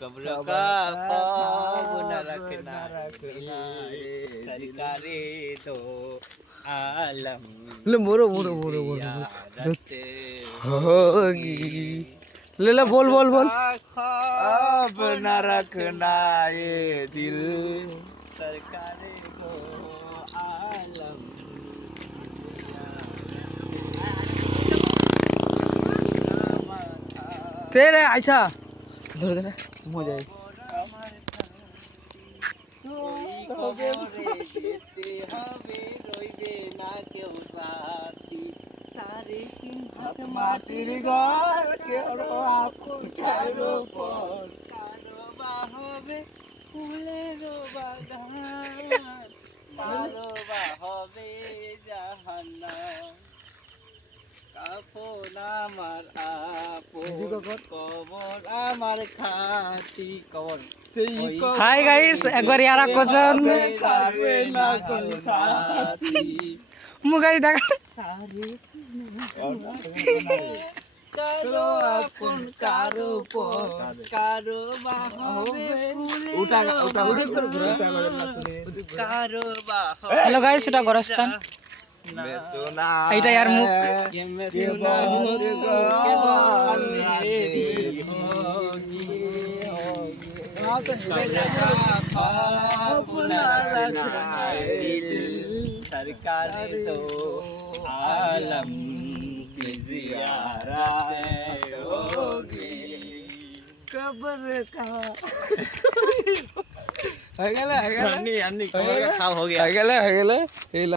कब्र का ख्वाब न रखना सरकारे दो आलम ले मोरो मोरो मोरो मोरो जियारत होगी ले ले बोल बोल बोल ख्वाब न रखना ये दिल सरकारे दो आलम तेरे ऐसा ধরে দে না মজা আই মাটির ঘর কেউ আপন কারো পর কারো বা হবে ফুলের বাগান কারো বা হবে জাহান্নাম কাফন আমার আপন কবর আমার খাতি কবর সেই হাই গাইস একবার ইয়ারা কোজন সারে না কোন সাথী মুগাই দেখা কারো আপন কারো পর কারো বা হবে কারো বা হ্যালো গাইস এটা গোরস্থান এইটা यार মুখ सरकार तो आलम की जियारत होगी कब्र का হয়ে গেল अन्नी अन्नी कब्र का खाब हो गया হয়ে গেল